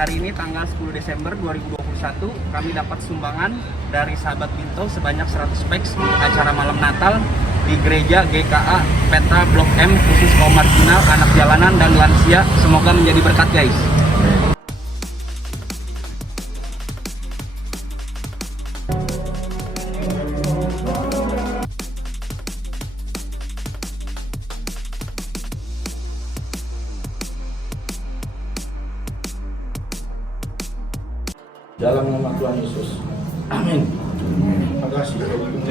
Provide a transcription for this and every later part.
Hari ini tanggal 10 Desember 2021 kami dapat sumbangan dari sahabat Binto sebanyak 100 packs acara malam Natal di gereja GKA Petra Blok M khusus kaum marginal, anak jalanan dan lansia. Semoga menjadi berkat guys. Dalam nama Tuhan Yesus. Amin. Terima kasih.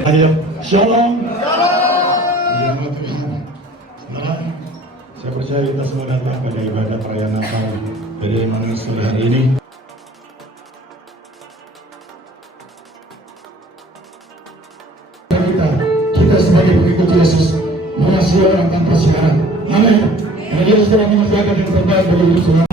Ayo, shalom. Ya Tuhan. Nah, saya percaya kita semua datang pada ibadah perayaan Natal dari mana sore hari ini. Kita sebagai pengikut Yesus mengasihi orang tanpa syarat. Amin. Dan Yesus telah mengerjakan yang terbaik bagi hidup semua.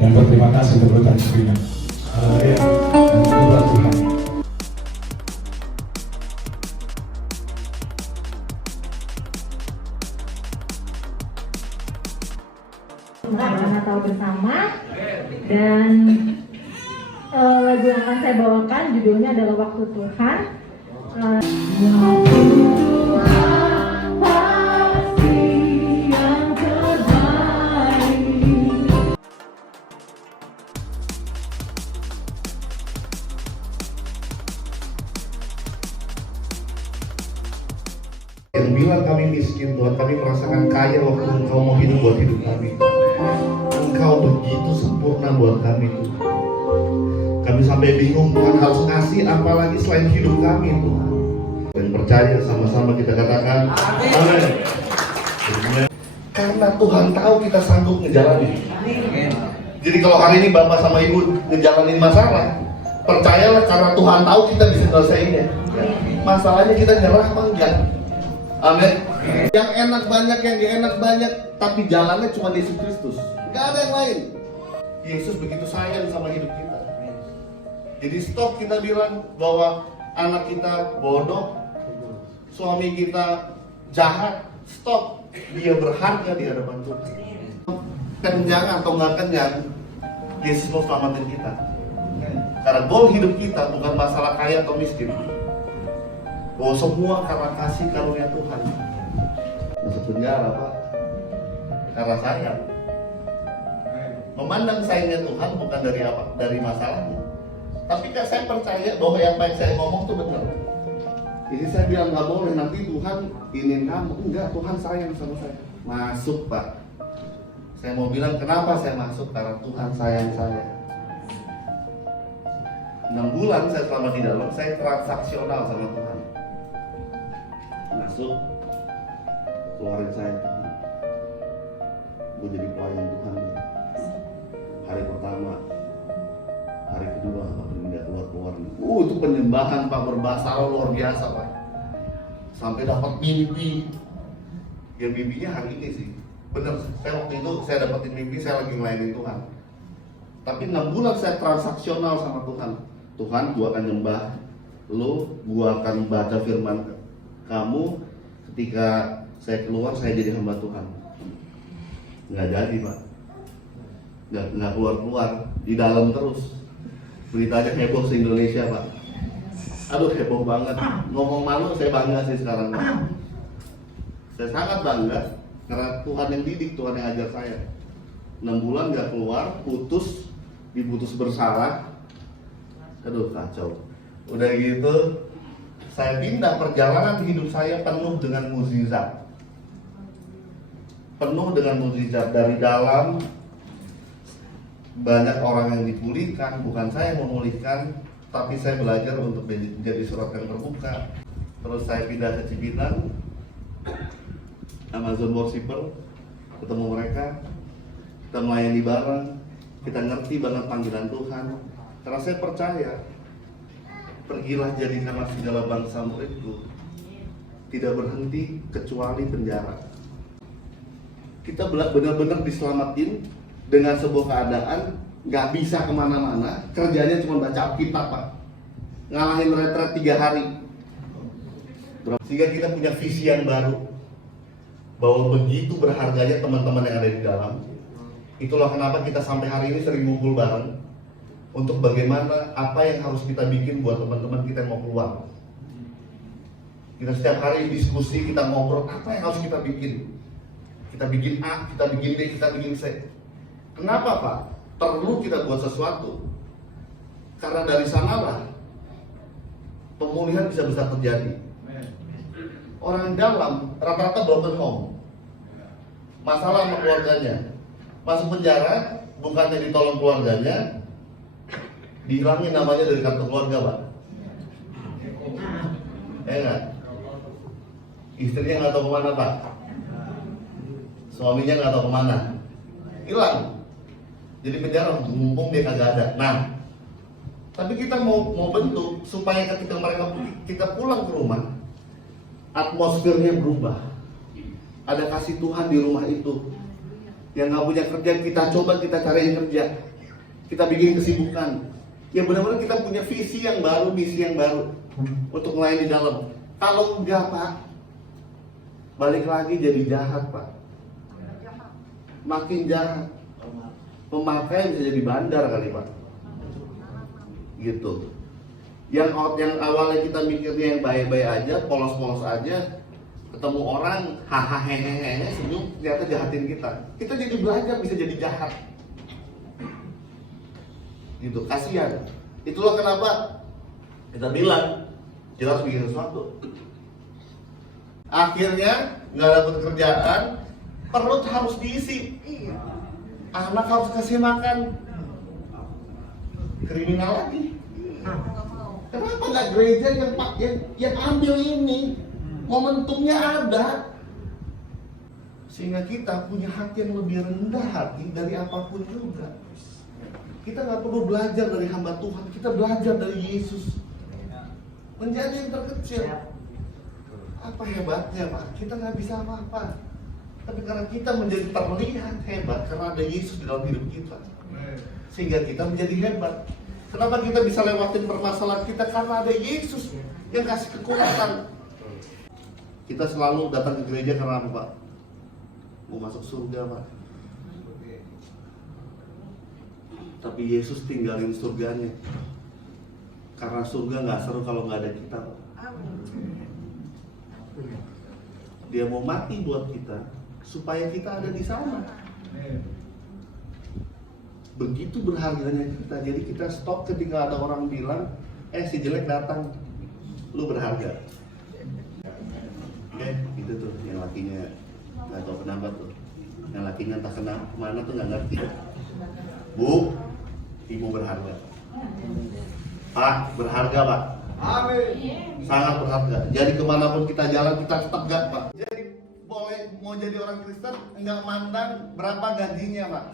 Dan berterima kasih untuk berkat istrinya. Haleluya. Dan Tuhan. Merayakan Natal bersama, dan lagu yang akan saya bawakan judulnya adalah Waktu Tuhan. Pasti yang terbaik. Yang bilang kami miskin, Tuhan, kami merasakan kaya waktu Engkau mau hidup buat hidup kami. Engkau begitu sempurna buat kami, Tuhan. Kami sampai bingung, Tuhan, harus ngasih apa lagi selain hidup kami, Tuhan. Dan percaya sama-sama kita katakan amin. Karena Tuhan tahu kita sanggup ngejalanin. Jadi kalau hari ini Bapak sama Ibu ngejalanin masalah, percayalah karena Tuhan tahu kita bisa selesainya. Masalahnya kita nyerah apa enggak? Amin. Yang enak banyak, yang gak enak banyak, tapi jalannya cuma Yesus Kristus. Gak ada yang lain. Yesus begitu sayang sama hidup kita. Jadi stop kita bilang bahwa anak kita bodoh, suami kita jahat. Stop. Dia berharga di hadapan Tuhan. Kenyang atau nggak kenyang, Yesus mau selamatin kita. Karena goal hidup kita bukan masalah kaya atau miskin. Bahwa semua karena kasih karunia Tuhan. Masuk penjara, Pak, karena sayang. Memandang sayangnya Tuhan bukan dari apa, dari masalahnya. Tapi kan saya percaya bahwa yang saya ngomong itu benar. Jadi saya bilang nggak boleh nanti Tuhan ingin kamu. Enggak, Tuhan sayang sama saya. Masuk, Pak. Saya mau bilang kenapa saya masuk, karena Tuhan sayang saya. 6 bulan saya selama di dalam, saya transaksional sama Tuhan. Masuk, keluarin saya, gue jadi pelayan Tuhan. Hari pertama, hari kedua, dia keluar. Itu penyembahan, Pak, berbahasa luar biasa, Pak. Sampai dapat mimpi. Ya mimpinya hari ini sih. Bener, saya waktu itu saya dapetin mimpi, saya lagi ngelayanin Tuhan. Tapi 6 bulan saya transaksional sama Tuhan. Tuhan, gua akan nyembah lu, gua akan baca firman kamu. Ketika saya keluar, saya jadi hamba Tuhan. Nggak jadi, Pak. Nggak keluar, di dalam terus. Beritanya heboh se-Indonesia, Pak. Aduh, heboh banget. Ngomong malu, saya bangga sih sekarang, Pak. Saya sangat bangga karena Tuhan yang didik, Tuhan yang ajar saya. 6 bulan nggak keluar, diputus bersalah. Aduh, kacau. Udah gitu, saya pindah, perjalanan hidup saya penuh dengan mukjizat. Penuh dengan mukjizat dari dalam. Banyak orang yang dipulihkan, bukan saya yang memulihkan, tapi saya belajar untuk menjadi surat yang terbuka. Terus saya pindah ke Cipinang, Amazon Worshipper, ketemu mereka, kita melayani bareng, kita ngerti banget panggilan Tuhan. Karena saya percaya, pergilah jadikanlah segala bangsa muridku, tidak berhenti kecuali penjara. Kita benar-benar diselamatin dengan sebuah keadaan nggak bisa kemana-mana, kerjanya cuma baca Alkitab, Pak. Ngalahin retret 3 hari. Sehingga kita punya visi yang baru, bahwa begitu berharganya teman-teman yang ada di dalam. Itulah kenapa kita sampai hari ini sering ngumpul bareng untuk bagaimana apa yang harus kita bikin buat teman-teman kita yang mau keluar. Kita setiap hari diskusi, kita ngobrol apa yang harus kita bikin. Kita bikin A, kita bikin B, kita bikin C. Kenapa, Pak? Perlu kita buat sesuatu. Karena dari sanalah pemulihan bisa besar terjadi. Orang dalam rata-rata broken home, masalah sama keluarganya, masuk penjara, bukannya ditolong keluarganya, dihilangin namanya dari kartu keluarga, Pak. Enggak. Istrinya nggak tahu kemana, Pak. Suaminya nggak tahu kemana, hilang. Jadi penjara, mumpung dia kagak ada. Nah, tapi kita mau bentuk supaya ketika kita pulang ke rumah, atmosfernya berubah. Ada kasih Tuhan di rumah itu. Yang nggak punya kerja, kita coba kita cariin kerja. Kita bikin kesibukan. Ya benar-benar kita punya visi yang baru, misi yang baru untuk melayani di dalam. Kalau enggak, Pak, balik lagi jadi jahat, Pak. Makin jahat. Pemakai bisa jadi bandar kali, Pak. Gitu. Yang awalnya kita mikirnya yang baik-baik aja, polos-polos aja, ketemu orang hahaha hehehe senyum, ternyata jahatin kita. Kita jadi belajar bisa jadi jahat. Gitu, kasihan. Itulah kenapa kita bilang kita harus bikin sesuatu. Akhirnya nggak dapat kerjaan, perut harus diisi. Anak harus kasih makan. Kriminal lagi. Kenapa nggak gereja yang ambil ini? Momentumnya ada. Sehingga kita punya hati yang lebih rendah hati dari apapun juga. Kita nggak perlu belajar dari hamba Tuhan, kita belajar dari Yesus. Menjadi yang terkecil. Apa hebatnya, Pak? Kita nggak bisa apa-apa. Tapi karena kita menjadi terlihat hebat, karena ada Yesus di dalam hidup kita. Sehingga kita menjadi hebat. Kenapa kita bisa lewatin permasalahan kita? Karena ada Yesus yang kasih kekuatan. Kita selalu datang ke gereja karena apa, Pak? Mau masuk surga, Pak. Tapi Yesus tinggalin surganya. Karena surga nggak seru kalau nggak ada kita, Pak. Dia mau mati buat kita supaya kita ada di sana. Begitu berharganya kita. Jadi kita stop ketika ada orang bilang, si jelek datang, lu berharga. Itu tuh yang lakinya nggak tahu kenapa tuh. Yang lakinya entah kemana tuh nggak ngerti. Bu, ibu berharga. Pak, berharga, Pak. Amin. Sangat berharga. Jadi kemanapun kita jalan kita tegak, Pak. Jadi boleh mau jadi orang Kristen nggak mandang berapa gajinya, Pak.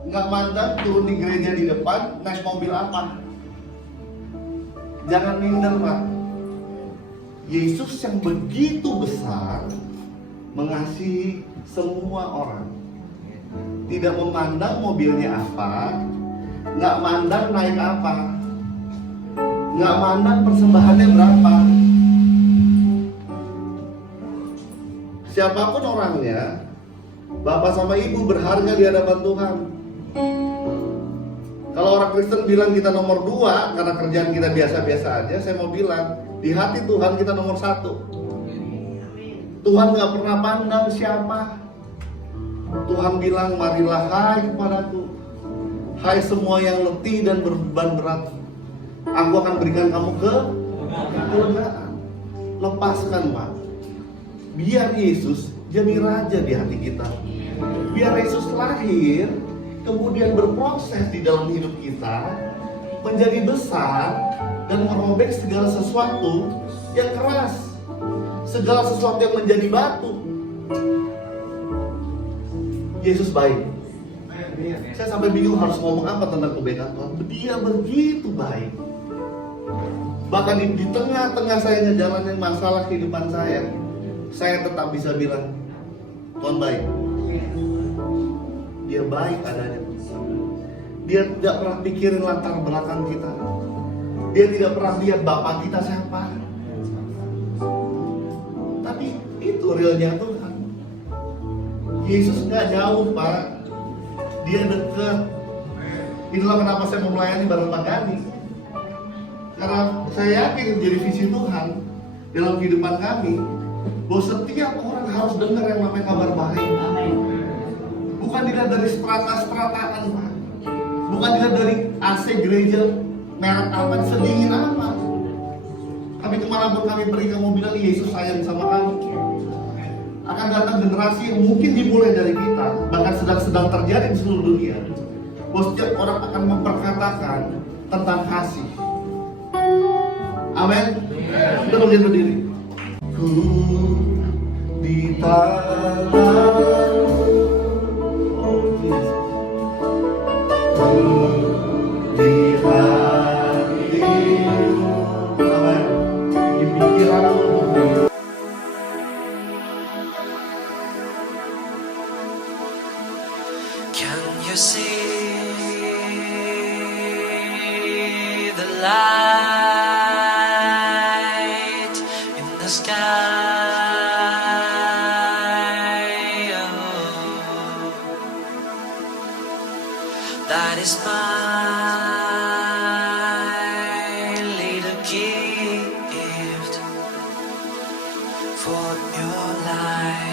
Nggak mandang turun di gereja di depan naik mobil apa. Jangan minder, Pak. Yesus yang begitu besar mengasihi semua orang. Tidak memandang mobilnya apa, nggak mandang naik apa, nggak mandang persembahannya berapa. Siapapun orangnya, bapak sama ibu berharga di hadapan Tuhan. Kalau orang Kristen bilang kita nomor 2 karena kerjaan kita biasa-biasa aja, saya mau bilang di hati Tuhan kita nomor 1. Tuhan gak pernah pandang siapa. Tuhan bilang, marilah hai kepadaku, hai semua yang letih dan berbeban berat, aku akan berikan kamu kelegaan. Lepaskan, Pak. Biar Yesus jadi raja di hati kita. Biar Yesus lahir, kemudian berproses di dalam hidup kita, menjadi besar dan merobek segala sesuatu yang keras, segala sesuatu yang menjadi batu. Yesus baik. Saya sampai bingung harus ngomong apa tentang kebaikan Tuhan. Dia begitu baik. Bahkan di tengah-tengah saya ngejalanin masalah kehidupan saya tetap bisa bilang Tuhan baik. Dia baik adanya. Dia tidak pernah pikirin latar belakang kita. Dia tidak pernah lihat bapak kita siapa. Tapi itu realnya Tuhan. Yesus nggak jauh, Pak. Dia dekat. Itulah kenapa saya mau melayani bareng Pak Gani. Karena saya yakin jadi visi Tuhan dalam kehidupan kami, bahwa setiap orang harus dengar yang namanya kabar baik. Bukan dilihat dari strata-strataan, Pak. Bukan dilihat dari AC gereja merek apa, sedingin apa. Tapi kemanapun kami pergi, kamu bilang Yesus sayang sama kami. Akan datang generasi yang mungkin dimulai dari kita, bahkan sedang terjadi di seluruh dunia, bahwa setiap orang akan memperkatakan tentang kasih. Amin. Kita berdiri. Ku di tangan, ku di hatimu, amin. Di pikiranmu. Can you see the light in the sky? Oh, that is my little gift for your life.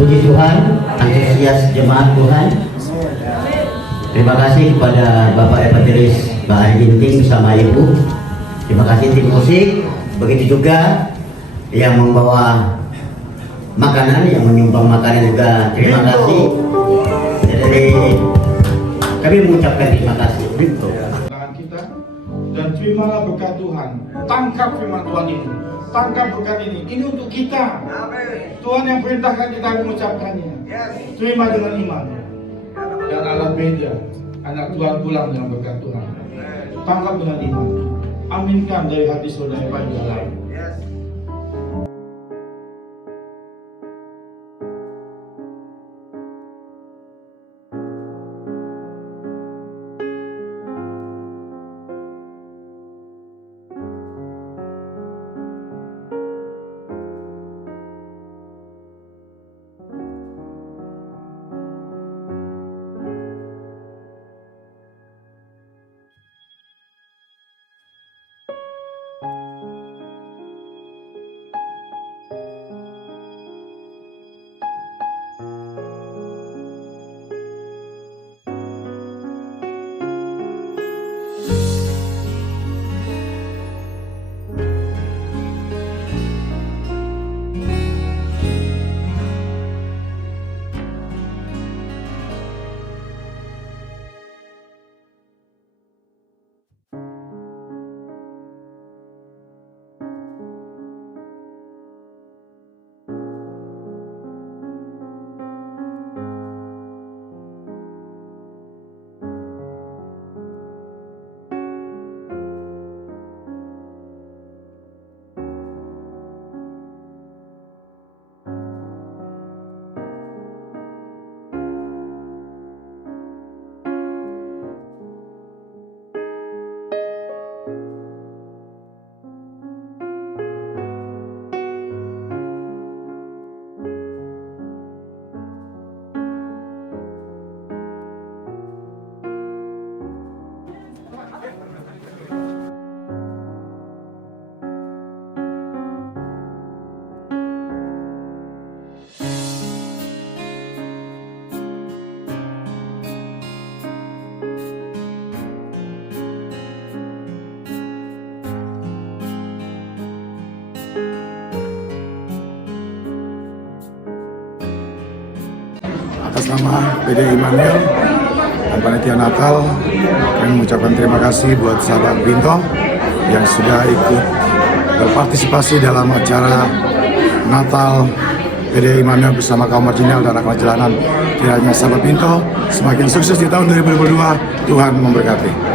Puji Tuhan, antusias jemaat Tuhan. Terima kasih kepada Bapak Evangelis Mbak Ginting bersama Ibu. Terima kasih tim musik. Begitu juga yang membawa makanan, yang menyumbang makanan juga. Terima kasih. Jadi kami mengucapkan terima kasih. Tangan kita dan terimalah berkat Tuhan. Tangkap firman Tuhan ini. Tangkap berkat ini. Ini untuk kita. Tuhan yang perintahkan kita mengucapkannya. Terima dengan iman. Dan Allah beda. Anak Tuhan pulang dengan berkat Tuhan. Tangkap dengan iman. Aminkan dari hati saudara yang dalam. Atas nama PDI Immanuel dan Panitia Natal, kami mengucapkan terima kasih buat sahabat Binto yang sudah ikut berpartisipasi dalam acara Natal PDI Immanuel bersama kaum marginal dan anak jalanan. Kiranya sahabat Binto semakin sukses di tahun 2022. Tuhan memberkati.